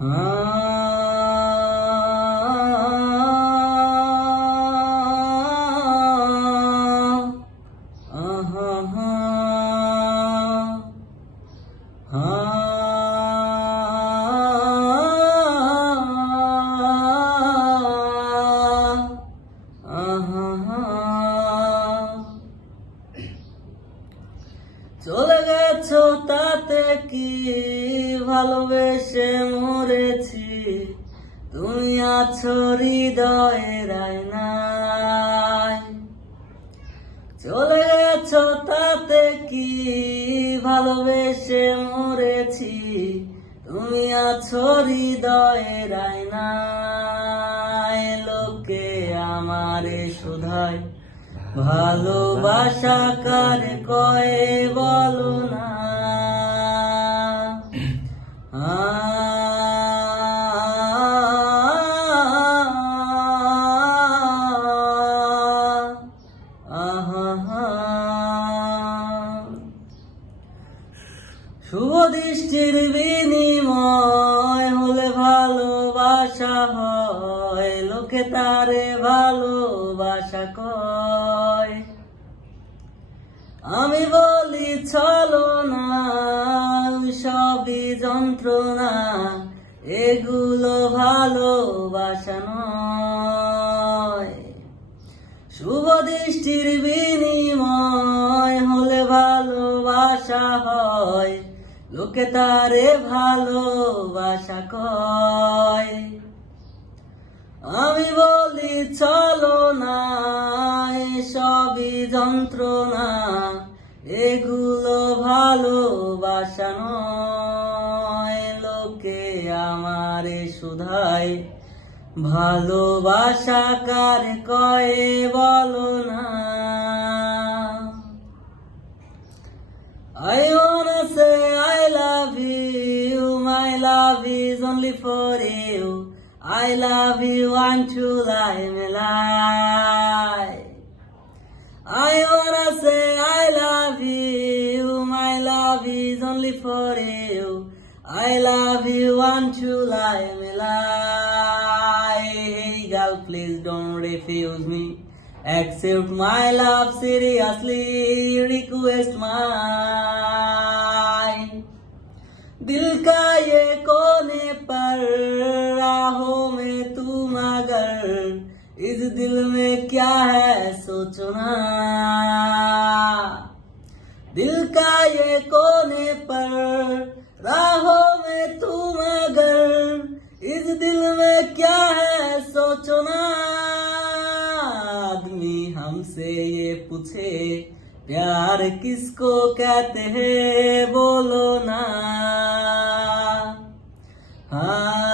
চলে গেছো তাতে কি ভালোবেসে মরেছি, তুমি আছো হৃদয়ের আয়নায়। চলে গেছো তাতে কি ভালোবেসে মরেছি, তুমি আছো হৃদয়ের আয়নায়। লোকে আমারে শুধায় ভালোবাসা কারে কয় বলো না। শুভ দৃষ্টির বিনিময় হলে ভালোবাসা হয়, লোকে তারে ভালোবাসা কয়। আমি বলি চলো না, সবই যন্ত্রণা, এগুলো ভালোবাসা নয়। শুভ দৃষ্টির বিনিময় হলে ভালোবাসা হয়, লোকে তারে ভালোবাসা কয়। আমি বলি চলো না, সবই যন্ত্রণা, এগুলো ভালোবাসা নয়। লোকে আমারে শুধায় ভালোবাসা কারে কয় বলো না। I wanna say I love you, my love is only for you. I love you until I'm alive. I wanna say I love you, my love is only for you. I love you until I'm alive. Hey girl, please don't refuse me. Accept my love seriously, request mine. दिल का ये कोने पर राहों में तुम अगर, इस दिल में क्या है सोचो ना। दिल का ये कोने पर राहों में तुम अगर, इस दिल में क्या है सोचो ना। आदमी हमसे ये पूछे प्यार किसको कहते हैं बोलो ना। हाँ।